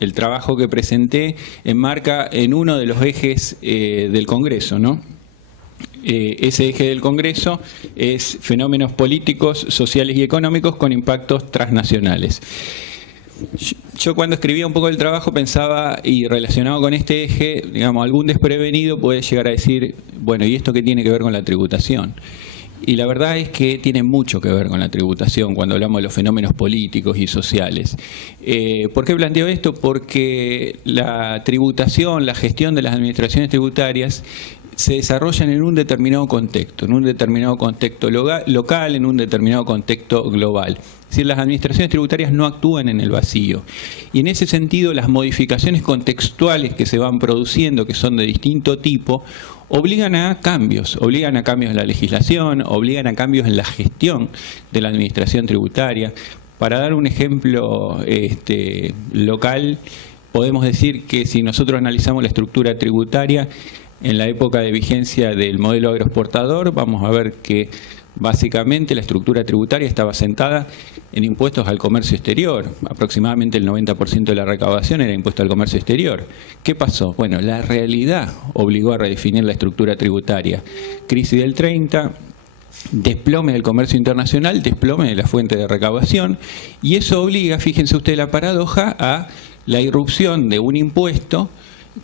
el trabajo que presenté enmarca en uno de los ejes del Congreso, ¿no? Ese eje del Congreso es fenómenos políticos, sociales y económicos con impactos transnacionales. Yo cuando escribía un poco el trabajo pensaba, y relacionado con este eje, digamos, algún desprevenido puede llegar a decir, bueno, ¿y esto qué tiene que ver con la tributación? Y la verdad es que tiene mucho que ver con la tributación cuando hablamos de los fenómenos políticos y sociales. ¿Por qué planteo esto? Porque la tributación, la gestión de las administraciones tributarias se desarrollan en un determinado contexto local, en un determinado contexto global. Es decir, las administraciones tributarias no actúan en el vacío. Y en ese sentido, las modificaciones contextuales que se van produciendo, que son de distinto tipo, obligan a cambios en la legislación, obligan a cambios en la gestión de la administración tributaria. Para dar un ejemplo local, podemos decir que si nosotros analizamos la estructura tributaria, en la época de vigencia del modelo agroexportador, vamos a ver que básicamente la estructura tributaria estaba sentada en impuestos al comercio exterior. Aproximadamente el 90% de la recaudación era impuesto al comercio exterior. ¿Qué pasó? Bueno, la realidad obligó a redefinir la estructura tributaria. Crisis del 30, desplome del comercio internacional, desplome de la fuente de recaudación, y eso obliga, fíjense ustedes la paradoja, a la irrupción de un impuesto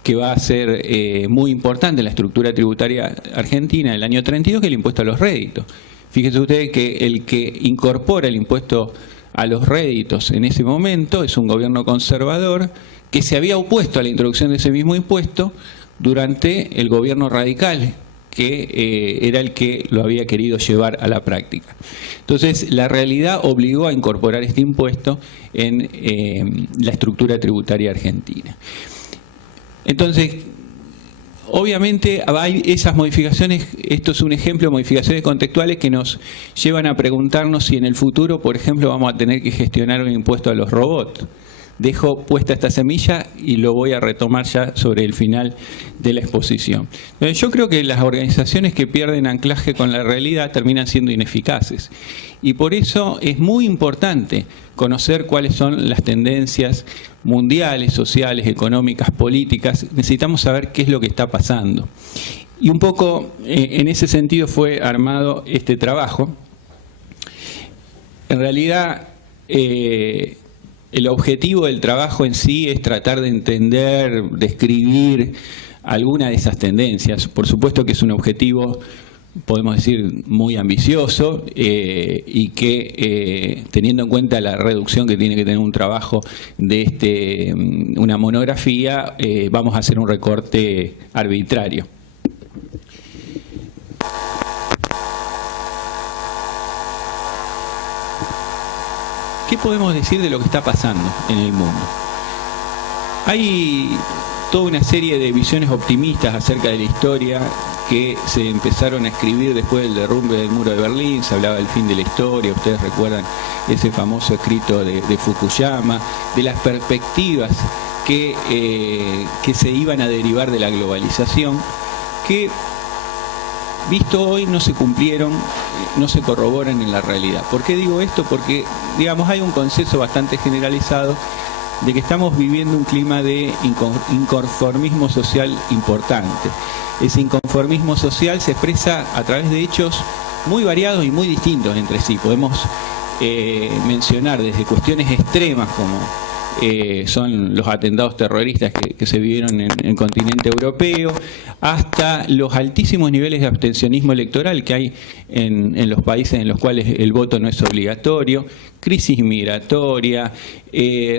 que va a ser muy importante en la estructura tributaria argentina del año 32, que es el impuesto a los réditos. Fíjense ustedes que el que incorpora el impuesto a los réditos en ese momento es un gobierno conservador que se había opuesto a la introducción de ese mismo impuesto durante el gobierno radical, que era el que lo había querido llevar a la práctica. Entonces, la realidad obligó a incorporar este impuesto en la estructura tributaria argentina. Entonces, obviamente hay esas modificaciones, esto es un ejemplo de modificaciones contextuales que nos llevan a preguntarnos si en el futuro, por ejemplo, vamos a tener que gestionar un impuesto a los robots. Dejo puesta esta semilla y lo voy a retomar ya sobre el final de la exposición. Yo creo que las organizaciones que pierden anclaje con la realidad terminan siendo ineficaces. Y por eso es muy importante conocer cuáles son las tendencias mundiales, sociales, económicas, políticas. Necesitamos saber qué es lo que está pasando. Y un poco en ese sentido fue armado este trabajo. En realidad, el objetivo del trabajo en sí es tratar de entender, describir alguna de esas tendencias. Por supuesto que es un objetivo, podemos decir, muy ambicioso y que teniendo en cuenta la reducción que tiene que tener un trabajo de una monografía, vamos a hacer un recorte arbitrario. ¿Qué podemos decir de lo que está pasando en el mundo? Hay toda una serie de visiones optimistas acerca de la historia que se empezaron a escribir después del derrumbe del muro de Berlín. Se hablaba del fin de la historia, ustedes recuerdan ese famoso escrito de Fukuyama, de las perspectivas que se iban a derivar de la globalización, que visto hoy no se cumplieron, no se corroboran en la realidad. ¿Por qué digo esto? Porque, digamos, hay un consenso bastante generalizado de que estamos viviendo un clima de inconformismo social importante. Ese inconformismo social se expresa a través de hechos muy variados y muy distintos entre sí. Podemos mencionar desde cuestiones extremas como son los atentados terroristas que se vivieron en el continente europeo, hasta los altísimos niveles de abstencionismo electoral que hay en los países en los cuales el voto no es obligatorio, crisis migratoria,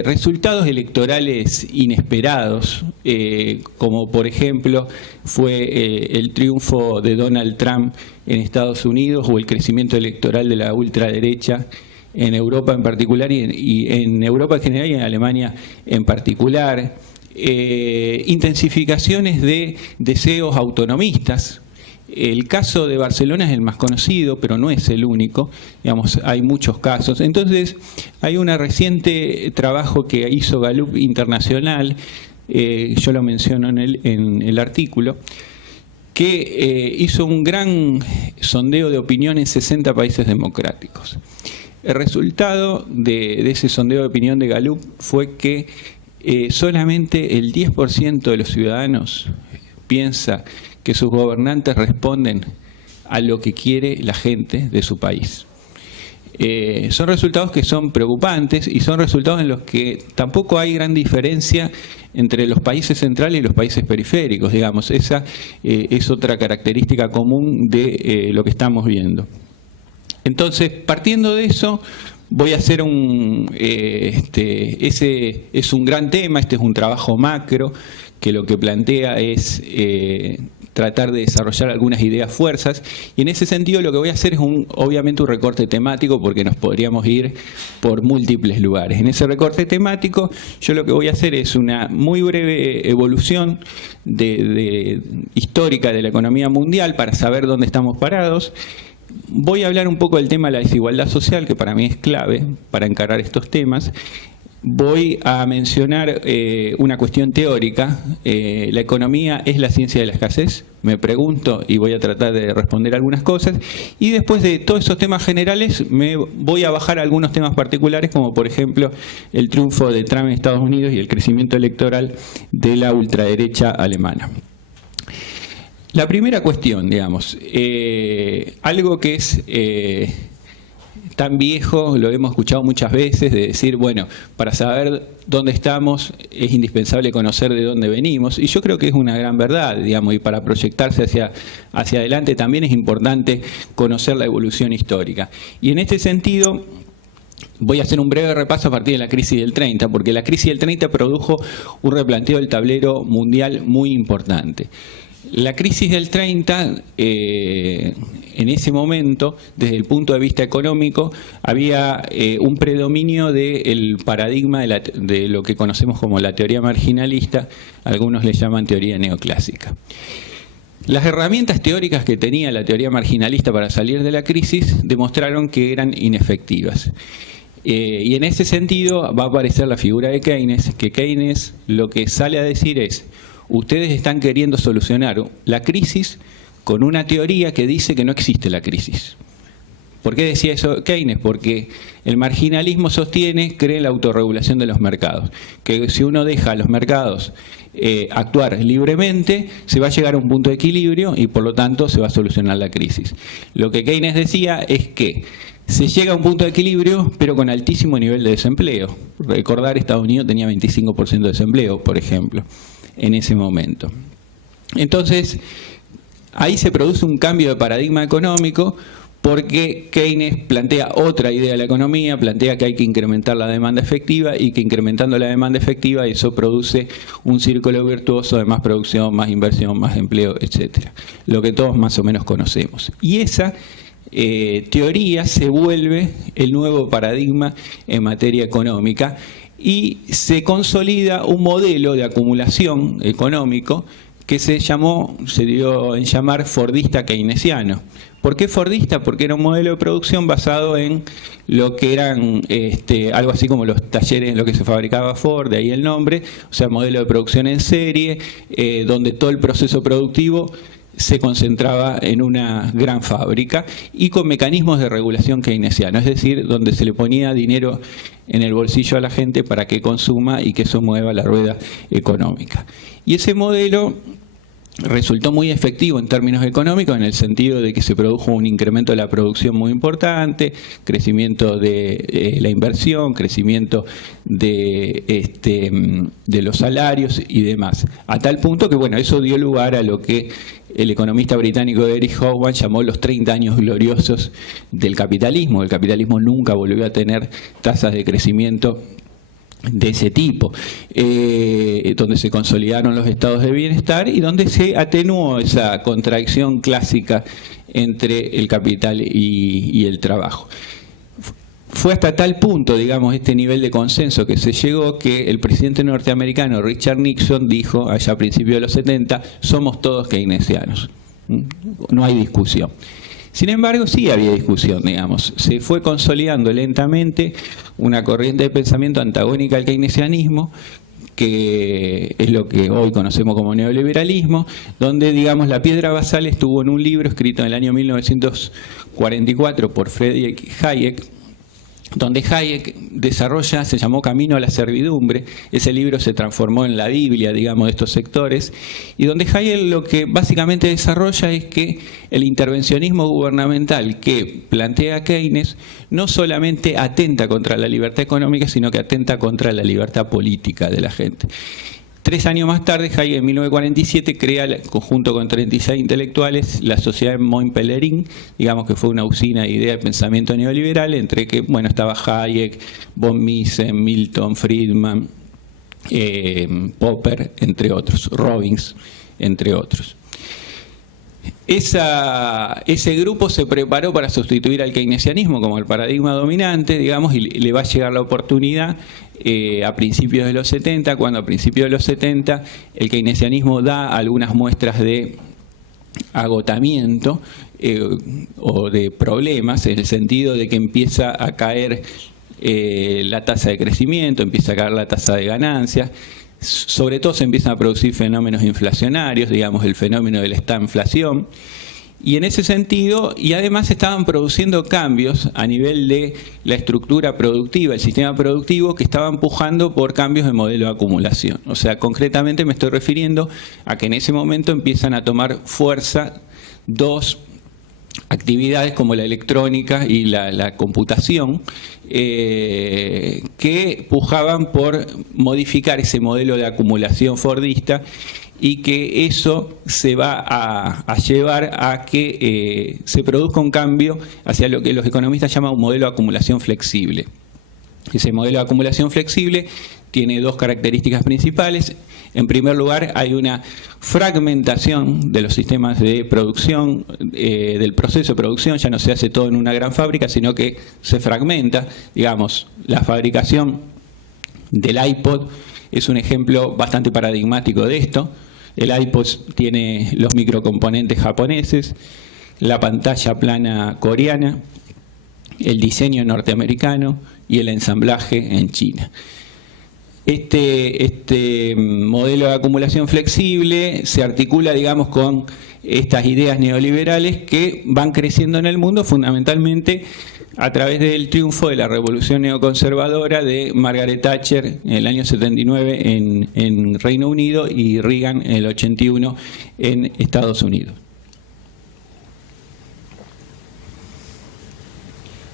resultados electorales inesperados, como por ejemplo fue el triunfo de Donald Trump en Estados Unidos o el crecimiento electoral de la ultraderecha en Europa en particular y en Europa en general y en Alemania en particular, intensificaciones de deseos autonomistas. El caso de Barcelona es el más conocido, pero no es el único, digamos, hay muchos casos. Entonces, hay un reciente trabajo que hizo Gallup Internacional, yo lo menciono en el artículo, que hizo un gran sondeo de opinión en 60 países democráticos. El resultado de ese sondeo de opinión de Gallup fue que solamente el 10% de los ciudadanos piensa que sus gobernantes responden a lo que quiere la gente de su país. Son resultados que son preocupantes y son resultados en los que tampoco hay gran diferencia entre los países centrales y los países periféricos, digamos. Esa es otra característica común de lo que estamos viendo. Entonces, partiendo de eso, voy a hacer ese es un gran tema, este es un trabajo macro que lo que plantea es tratar de desarrollar algunas ideas fuerzas, y en ese sentido lo que voy a hacer es obviamente un recorte temático, porque nos podríamos ir por múltiples lugares. En ese recorte temático yo lo que voy a hacer es una muy breve evolución histórica de la economía mundial para saber dónde estamos parados. Voy a hablar un poco del tema de la desigualdad social, que para mí es clave para encarar estos temas. Voy a mencionar una cuestión teórica. ¿La economía es la ciencia de la escasez? Me pregunto y voy a tratar de responder algunas cosas. Y después de todos esos temas generales me voy a bajar a algunos temas particulares, como por ejemplo el triunfo de Trump en Estados Unidos y el crecimiento electoral de la ultraderecha alemana. La primera cuestión, digamos, algo que es tan viejo, lo hemos escuchado muchas veces, de decir, bueno, para saber dónde estamos es indispensable conocer de dónde venimos, y yo creo que es una gran verdad, digamos, y para proyectarse hacia adelante también es importante conocer la evolución histórica. Y en este sentido voy a hacer un breve repaso a partir de la crisis del 30, porque la crisis del 30 produjo un replanteo del tablero mundial muy importante. La crisis del 30, en ese momento, desde el punto de vista económico, había un predominio del paradigma de lo que conocemos como la teoría marginalista, algunos le llaman teoría neoclásica. Las herramientas teóricas que tenía la teoría marginalista para salir de la crisis demostraron que eran inefectivas. Y en ese sentido va a aparecer la figura de Keynes, que Keynes lo que sale a decir es: ustedes están queriendo solucionar la crisis con una teoría que dice que no existe la crisis. ¿Por qué decía eso Keynes? Porque el marginalismo cree en la autorregulación de los mercados, que si uno deja a los mercados actuar libremente, se va a llegar a un punto de equilibrio y por lo tanto se va a solucionar la crisis. Lo que Keynes decía es que se llega a un punto de equilibrio, pero con altísimo nivel de desempleo. Recordar, Estados Unidos tenía 25% de desempleo, por ejemplo, en ese momento. Entonces, ahí se produce un cambio de paradigma económico, porque Keynes plantea otra idea de la economía, plantea que hay que incrementar la demanda efectiva y que incrementando la demanda efectiva eso produce un círculo virtuoso de más producción, más inversión, más empleo, etcétera. Lo que todos más o menos conocemos. Y esa teoría se vuelve el nuevo paradigma en materia económica y se consolida un modelo de acumulación económico que se dio en llamar fordista keynesiano. ¿Por qué fordista? Porque era un modelo de producción basado en lo que eran algo así como los talleres en lo que se fabricaba Ford, de ahí el nombre, o sea, modelo de producción en serie, donde todo el proceso productivo se concentraba en una gran fábrica y con mecanismos de regulación keynesiano, es decir, donde se le ponía dinero en el bolsillo a la gente para que consuma y que eso mueva la rueda económica. Y ese modelo resultó muy efectivo en términos económicos, en el sentido de que se produjo un incremento de la producción muy importante, crecimiento de la inversión, crecimiento de los salarios y demás. A tal punto que, bueno, eso dio lugar a lo que el economista británico Eric Hobsbawm llamó los 30 años gloriosos del capitalismo. El capitalismo nunca volvió a tener tasas de crecimiento de ese tipo, donde se consolidaron los estados de bienestar y donde se atenuó esa contradicción clásica entre el capital y el trabajo. Fue hasta tal punto, digamos, este nivel de consenso que se llegó, que el presidente norteamericano Richard Nixon dijo allá a principios de los 70, somos todos keynesianos, no hay discusión. Sin embargo, sí había discusión, digamos. Se fue consolidando lentamente una corriente de pensamiento antagónica al keynesianismo, que es lo que hoy conocemos como neoliberalismo, donde, digamos, la piedra basal estuvo en un libro escrito en el año 1944 por Friedrich Hayek, donde Hayek desarrolla, se llamó Camino a la servidumbre. Ese libro se transformó en la Biblia, digamos, de estos sectores, y donde Hayek lo que básicamente desarrolla es que el intervencionismo gubernamental que plantea Keynes no solamente atenta contra la libertad económica, sino que atenta contra la libertad política de la gente. 3 años más tarde, Hayek en 1947 crea, junto con 36 intelectuales, la Sociedad Moin Pelerin, digamos que fue una usina de ideas de pensamiento neoliberal, entre que, bueno, estaba Hayek, von Mises, Milton Friedman, Popper, entre otros, Robbins, entre otros. Ese grupo se preparó para sustituir al keynesianismo como el paradigma dominante, digamos, y le va a llegar la oportunidad a principios de los 70, cuando a principios de los 70 el keynesianismo da algunas muestras de agotamiento o de problemas, en el sentido de que empieza a caer la tasa de crecimiento, empieza a caer la tasa de ganancias. Sobre todo se empiezan a producir fenómenos inflacionarios, digamos el fenómeno de la estanflación, y en ese sentido, y además se estaban produciendo cambios a nivel de la estructura productiva, el sistema productivo, que estaba empujando por cambios de modelo de acumulación. O sea, concretamente me estoy refiriendo a que en ese momento empiezan a tomar fuerza dos actividades como la electrónica y la computación, que pujaban por modificar ese modelo de acumulación fordista, y que eso se va a llevar a que se produzca un cambio hacia lo que los economistas llaman un modelo de acumulación flexible. Ese modelo de acumulación flexible tiene dos características principales. En primer lugar, hay una fragmentación de los sistemas de producción, del proceso de producción. Ya no se hace todo en una gran fábrica, sino que se fragmenta. Digamos, la fabricación del iPod es un ejemplo bastante paradigmático de esto. El iPod tiene los microcomponentes japoneses, la pantalla plana coreana, el diseño norteamericano y el ensamblaje en China. Este modelo de acumulación flexible se articula, digamos, con estas ideas neoliberales que van creciendo en el mundo fundamentalmente a través del triunfo de la revolución neoconservadora de Margaret Thatcher en el año 79 en Reino Unido y Reagan en el 81 en Estados Unidos.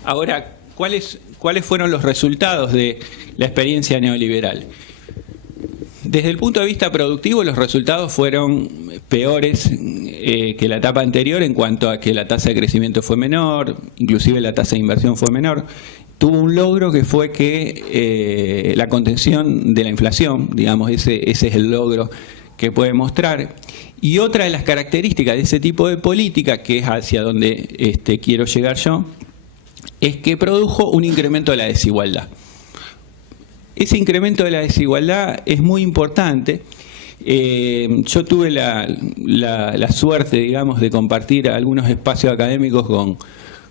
Ahora, ¿cuáles fueron los resultados de la experiencia neoliberal? Desde el punto de vista productivo, los resultados fueron peores que la etapa anterior en cuanto a que la tasa de crecimiento fue menor, inclusive la tasa de inversión fue menor. Tuvo un logro que fue que la contención de la inflación, digamos, ese es el logro que puede mostrar. Y otra de las características de ese tipo de política, que es hacia donde quiero llegar yo, es que produjo un incremento de la desigualdad. Ese incremento de la desigualdad es muy importante. Yo tuve la suerte, digamos, de compartir algunos espacios académicos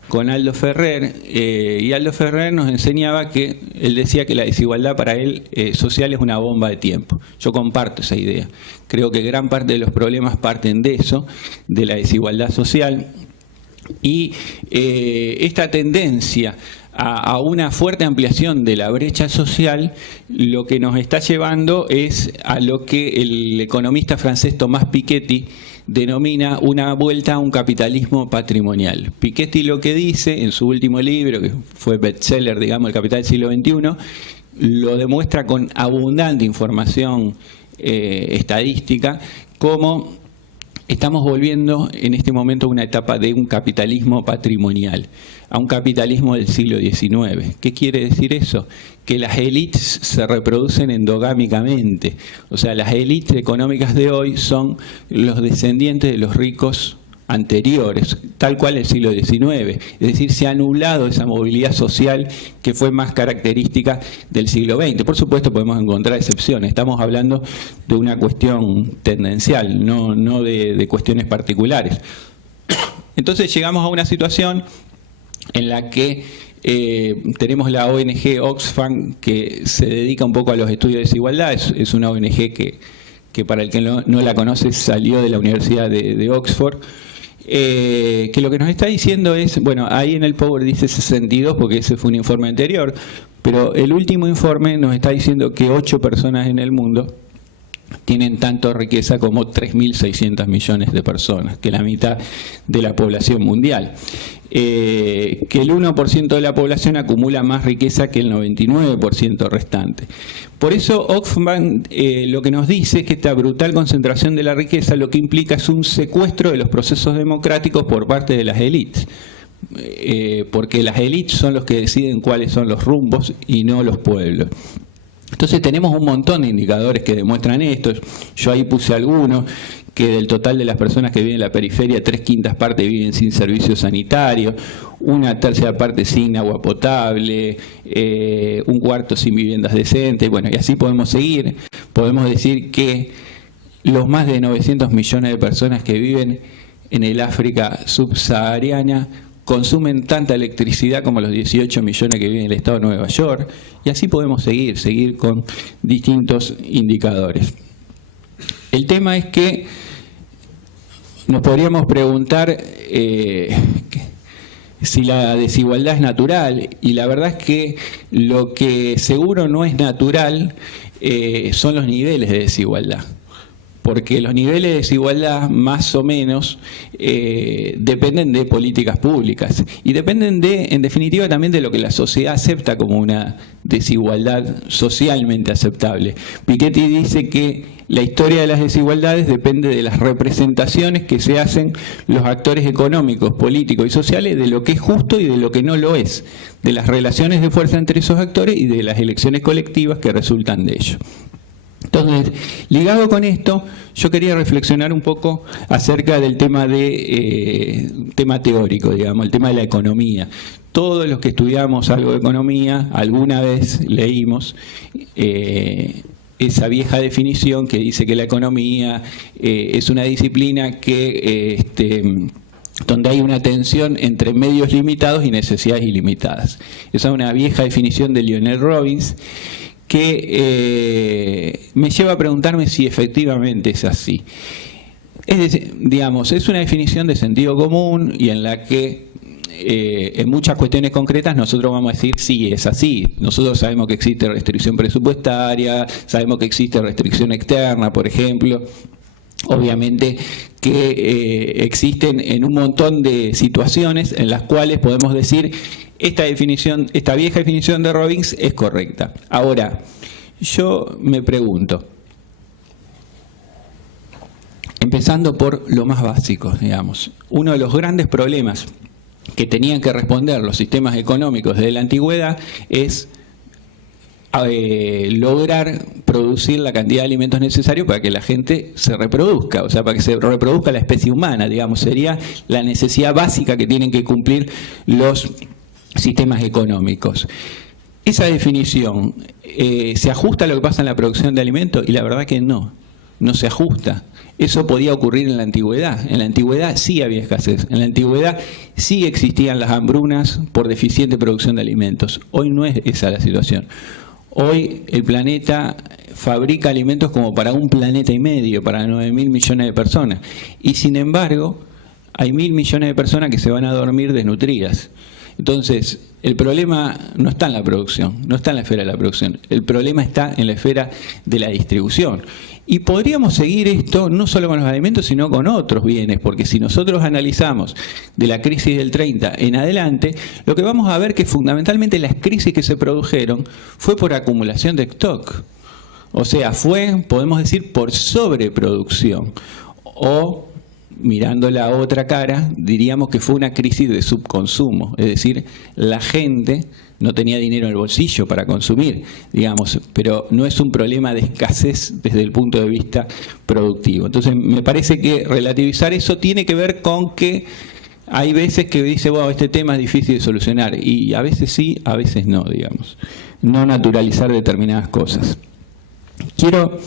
con Aldo Ferrer, y Aldo Ferrer nos enseñaba que él decía que la desigualdad para él social es una bomba de tiempo. Yo comparto esa idea. Creo que gran parte de los problemas parten de eso, de la desigualdad social, y esta tendencia a una fuerte ampliación de la brecha social, lo que nos está llevando es a lo que el economista francés Thomas Piketty denomina una vuelta a un capitalismo patrimonial. Piketty lo que dice en su último libro, que fue bestseller, digamos, El capital del siglo XXI, lo demuestra con abundante información estadística, como estamos volviendo en este momento a una etapa de un capitalismo patrimonial, a un capitalismo del siglo XIX. ¿Qué quiere decir eso? Que las élites se reproducen endogámicamente. O sea, las élites económicas de hoy son los descendientes de los ricos anteriores, tal cual el siglo XIX. Es decir, se ha anulado esa movilidad social que fue más característica del siglo XX. Por supuesto, podemos encontrar excepciones. Estamos hablando de una cuestión tendencial, no de cuestiones particulares. Entonces llegamos a una situación en la que tenemos la ONG Oxfam, que se dedica un poco a los estudios de desigualdad. Es una ONG que para el que no la conoce salió de la Universidad de Oxford, que lo que nos está diciendo es, bueno, ahí en el Power dice 62 porque ese fue un informe anterior, pero el último informe nos está diciendo que 8 personas en el mundo tienen tanto riqueza como 3.600 millones de personas, que es la mitad de la población mundial. Que el 1% de la población acumula más riqueza que el 99% restante. Por eso Oxfam lo que nos dice es que esta brutal concentración de la riqueza lo que implica es un secuestro de los procesos democráticos por parte de las élites. Porque las élites son los que deciden cuáles son los rumbos y no los pueblos. Entonces tenemos un montón de indicadores que demuestran esto. Yo ahí puse algunos, que del total de las personas que viven en la periferia, 3/5 partes viven sin servicios sanitarios, 1/3 parte sin agua potable, 1/4 sin viviendas decentes, bueno, y así podemos seguir. Podemos decir que los más de 900 millones de personas que viven en el África subsahariana consumen tanta electricidad como los 18 millones que viven en el estado de Nueva York, y así podemos seguir con distintos indicadores. El tema es que nos podríamos preguntar si la desigualdad es natural, y la verdad es que lo que seguro no es natural son los niveles de desigualdad. Porque los niveles de desigualdad más o menos dependen de políticas públicas y dependen en definitiva también de lo que la sociedad acepta como una desigualdad socialmente aceptable. Piketty dice que la historia de las desigualdades depende de las representaciones que se hacen los actores económicos, políticos y sociales de lo que es justo y de lo que no lo es, de las relaciones de fuerza entre esos actores y de las elecciones colectivas que resultan de ello. Entonces, ligado con esto, yo quería reflexionar un poco acerca del tema tema teórico, digamos, el tema de la economía. Todos los que estudiamos algo de economía, alguna vez leímos esa vieja definición que dice que la economía es una disciplina que donde hay una tensión entre medios limitados y necesidades ilimitadas. Esa es una vieja definición de Lionel Robbins, que me lleva a preguntarme si efectivamente es así. Es decir, digamos, es una definición de sentido común y en la que en muchas cuestiones concretas nosotros vamos a decir sí, es así. Nosotros sabemos que existe restricción presupuestaria, sabemos que existe restricción externa, por ejemplo. Obviamente que existen en un montón de situaciones en las cuales podemos decir esta vieja definición de Robbins es correcta. Ahora, yo me pregunto, empezando por lo más básico, digamos, uno de los grandes problemas que tenían que responder los sistemas económicos de la antigüedad es lograr producir la cantidad de alimentos necesarios para que la gente se reproduzca, o sea, para que se reproduzca la especie humana, digamos, sería la necesidad básica que tienen que cumplir los sistemas económicos. Esa definición ¿se ajusta a lo que pasa en la producción de alimentos? Y la verdad que no se ajusta. Eso podía ocurrir en la antigüedad. En la antigüedad sí había escasez. En la antigüedad sí existían las hambrunas por deficiente producción de alimentos. Hoy no es esa la situación. Hoy el planeta fabrica alimentos como para 1,5 planetas, para 9.000 millones de personas. Y sin embargo, hay 1.000 millones de personas que se van a dormir desnutridas. Entonces, el problema no está en la producción, no está en la esfera de la producción. El problema está en la esfera de la distribución. Y podríamos seguir esto no solo con los alimentos, sino con otros bienes, porque si nosotros analizamos de la crisis del 30 en adelante, lo que vamos a ver que fundamentalmente las crisis que se produjeron fue por acumulación de stock. O sea, podemos decir, por sobreproducción. O, mirando la otra cara, diríamos que fue una crisis de subconsumo. Es decir, la gente no tenía dinero en el bolsillo para consumir, digamos, pero no es un problema de escasez desde el punto de vista productivo. Entonces, me parece que relativizar eso tiene que ver con que hay veces que dice, wow, este tema es difícil de solucionar, y a veces sí, a veces no, digamos. No naturalizar determinadas cosas. Quiero,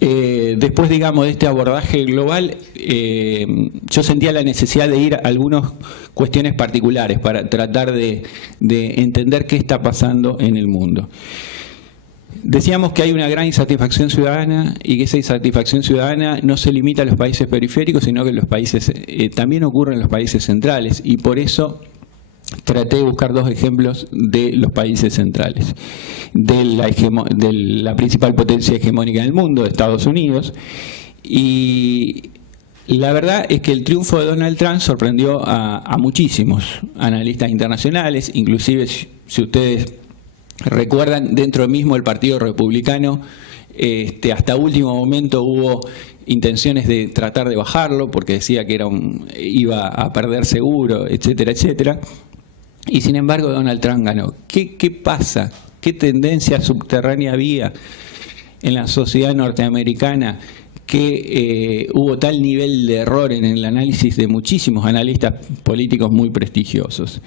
después, digamos, de este abordaje global, yo sentía la necesidad de ir a algunas cuestiones particulares para tratar de entender qué está pasando en el mundo. Decíamos que hay una gran insatisfacción ciudadana y que esa insatisfacción ciudadana no se limita a los países periféricos, sino que en los países, también ocurre en los países centrales, y por eso traté de buscar dos ejemplos de los países centrales, de la principal potencia hegemónica del mundo, de Estados Unidos. Y la verdad es que el triunfo de Donald Trump sorprendió a muchísimos analistas internacionales, inclusive si ustedes recuerdan, dentro mismo del Partido Republicano, hasta último momento hubo intenciones de tratar de bajarlo, porque decía que iba a perder seguro, etcétera, etcétera. Y sin embargo Donald Trump ganó. ¿Qué pasa? ¿Qué tendencia subterránea había en la sociedad norteamericana que hubo tal nivel de error en el análisis de muchísimos analistas políticos muy prestigiosos?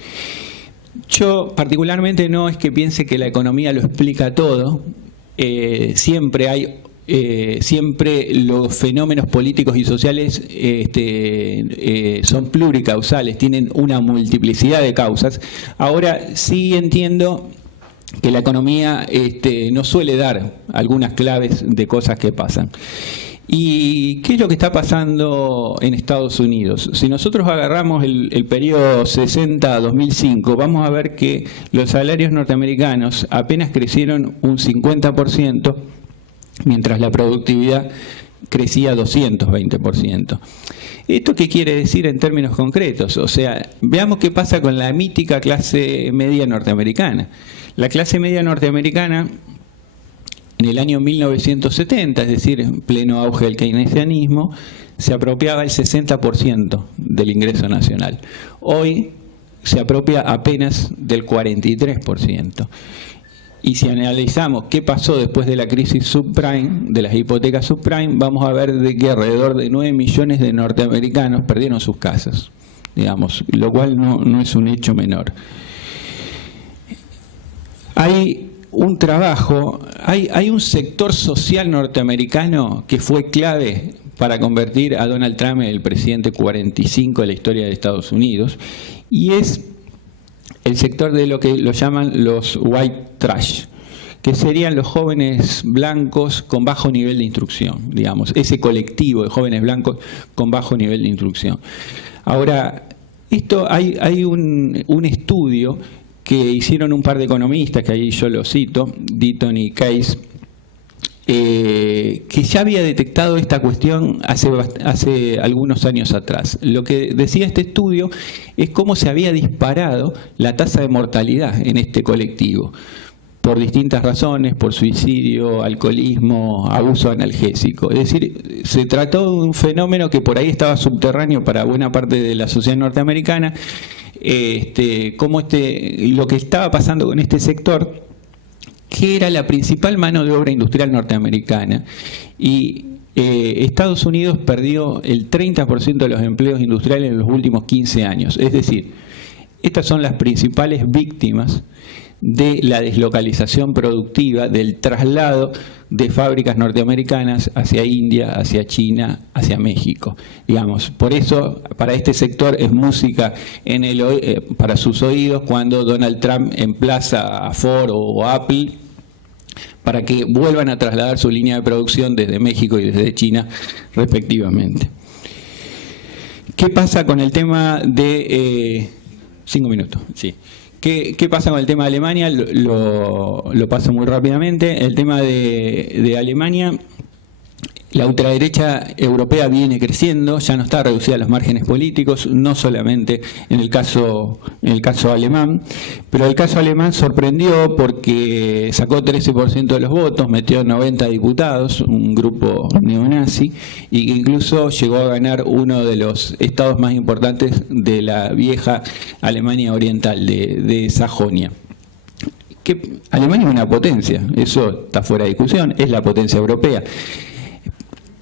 Yo particularmente no es que piense que la economía lo explica todo. Siempre los fenómenos políticos y sociales son pluricausales, tienen una multiplicidad de causas. Ahora sí entiendo que la economía no suele dar algunas claves de cosas que pasan. ¿Y qué es lo que está pasando en Estados Unidos? Si nosotros agarramos el periodo 60-2005, vamos a ver que los salarios norteamericanos apenas crecieron un 50%, mientras la productividad crecía 220%. ¿Esto qué quiere decir en términos concretos? O sea, veamos qué pasa con la mítica clase media norteamericana. La clase media norteamericana, en el año 1970, es decir, en pleno auge del keynesianismo, se apropiaba el 60% del ingreso nacional. Hoy se apropia apenas del 43%. Y si analizamos qué pasó después de la crisis subprime, de las hipotecas subprime, vamos a ver de que alrededor de 9 millones de norteamericanos perdieron sus casas, digamos, lo cual no es un hecho menor. Hay un trabajo, hay un sector social norteamericano que fue clave para convertir a Donald Trump en el presidente 45 de la historia de Estados Unidos, y es el sector de lo que lo llaman los white trash, que serían los jóvenes blancos con bajo nivel de instrucción, digamos, ese colectivo de jóvenes blancos con bajo nivel de instrucción. Ahora, hay un estudio que hicieron un par de economistas, que ahí yo lo cito, Deaton y Case, que ya había detectado esta cuestión hace algunos años atrás. Lo que decía este estudio es cómo se había disparado la tasa de mortalidad en este colectivo, por distintas razones, por suicidio, alcoholismo, abuso analgésico. Es decir, se trató de un fenómeno que por ahí estaba subterráneo para buena parte de la sociedad norteamericana. Lo que estaba pasando con este sector, que era la principal mano de obra industrial norteamericana, y Estados Unidos perdió el 30% de los empleos industriales en los últimos 15 años. Es decir, estas son las principales víctimas de la deslocalización productiva, del traslado de fábricas norteamericanas hacia India, hacia China, hacia México. Digamos, por eso, para este sector es música para sus oídos cuando Donald Trump emplaza a Ford o Apple para que vuelvan a trasladar su línea de producción desde México y desde China, respectivamente. ¿Qué pasa con el tema de... 5 minutos, sí. ¿Qué pasa con el tema de Alemania? Lo paso muy rápidamente. El tema de Alemania, la ultraderecha europea viene creciendo, ya no está reducida a los márgenes políticos, no solamente en el caso alemán, pero el caso alemán sorprendió porque sacó 13% de los votos, metió 90 diputados, un grupo neonazi, e incluso llegó a ganar uno de los estados más importantes de la vieja Alemania oriental, de Sajonia. Que Alemania es una potencia, eso está fuera de discusión, es la potencia europea.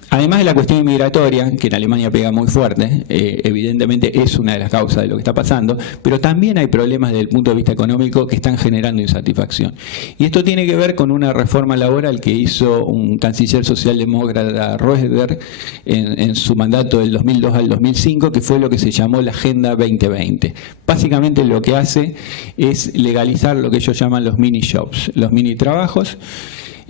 Además de la cuestión migratoria, que en Alemania pega muy fuerte, evidentemente es una de las causas de lo que está pasando, pero también hay problemas desde el punto de vista económico que están generando insatisfacción. Y esto tiene que ver con una reforma laboral que hizo un canciller socialdemócrata, Röder, en su mandato del 2002 al 2005, que fue lo que se llamó la Agenda 2020. Básicamente lo que hace es legalizar lo que ellos llaman los mini jobs, los mini trabajos,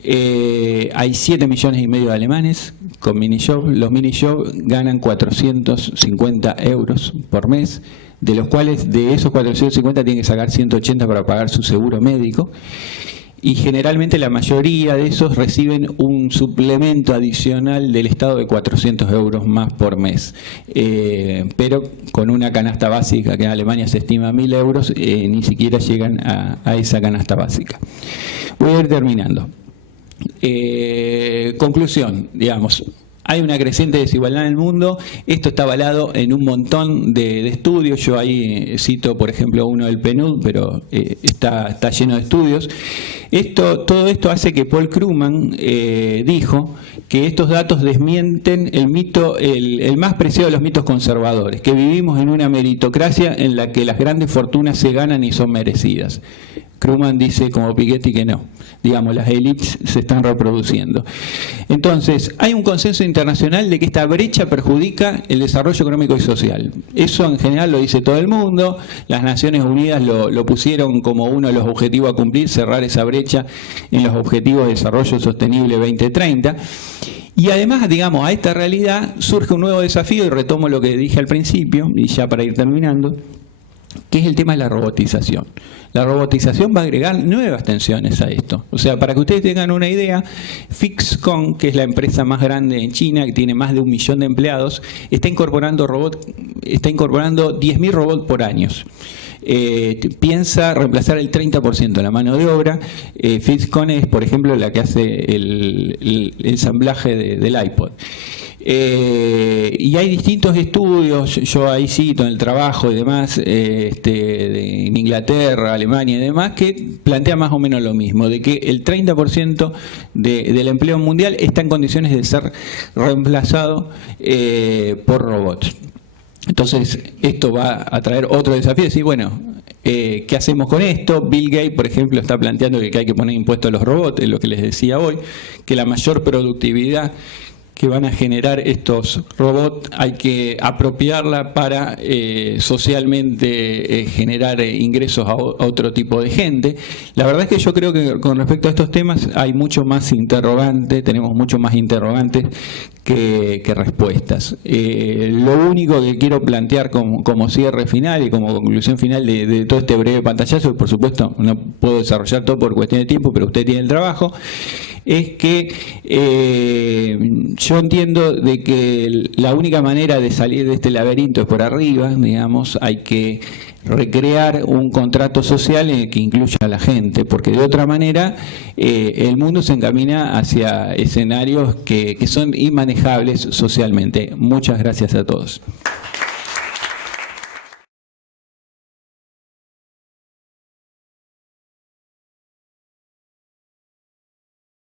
Hay 7,5 millones de alemanes con mini-job. Los mini-job ganan 450 euros por mes, de los cuales de esos 450 tienen que sacar 180 para pagar su seguro médico. Y generalmente la mayoría de esos reciben un suplemento adicional del Estado de 400 euros más por mes, pero con una canasta básica que en Alemania se estima 1.000 euros, ni siquiera llegan a esa canasta básica. Voy a ir terminando. Conclusión, digamos. Hay una creciente desigualdad en el mundo. Esto está avalado en un montón de estudios. Yo ahí cito, por ejemplo, uno del PNUD, pero está lleno de estudios. Todo esto hace que Paul Krugman dijo que estos datos desmienten el mito, el más preciado de los mitos conservadores, que vivimos en una meritocracia en la que las grandes fortunas se ganan y son merecidas. Krugman dice, como Piketty, que no. Digamos, las élites se están reproduciendo. Entonces, hay un consenso internacional de que esta brecha perjudica el desarrollo económico y social. Eso en general lo dice todo el mundo. Las Naciones Unidas lo pusieron como uno de los objetivos a cumplir, cerrar esa brecha en los Objetivos de Desarrollo Sostenible 2030. Y además, digamos, a esta realidad surge un nuevo desafío, y retomo lo que dije al principio, y ya para ir terminando, que es el tema de la robotización. La robotización va a agregar nuevas tensiones a esto. O sea, para que ustedes tengan una idea, Foxconn, que es la empresa más grande en China, que tiene más de 1 millón de empleados, está incorporando 10.000 robots por año. Piensa reemplazar el 30% de la mano de obra. Foxconn es, por ejemplo, la que hace el ensamblaje del iPod. Y hay distintos estudios, yo ahí cito en el trabajo y demás, en Inglaterra, Alemania y demás, que plantean más o menos lo mismo, de que el 30% del empleo mundial está en condiciones de ser reemplazado por robots. Entonces, esto va a traer otro desafío, decir, bueno, ¿qué hacemos con esto? Bill Gates, por ejemplo, está planteando que hay que poner impuestos a los robots, es lo que les decía hoy, que la mayor productividad que van a generar estos robots hay que apropiarla para socialmente generar ingresos a otro tipo de gente. La verdad es que yo creo que con respecto a estos temas hay mucho más interrogantes, tenemos mucho más interrogantes que respuestas. Lo único que quiero plantear como cierre final y como conclusión final de todo este breve pantallazo, que por supuesto no puedo desarrollar todo por cuestión de tiempo, pero usted tiene el trabajo, es que yo entiendo de que la única manera de salir de este laberinto es por arriba, digamos, hay que recrear un contrato social en el que incluya a la gente, porque de otra manera el mundo se encamina hacia escenarios que son inmanejables socialmente. Muchas gracias a todos.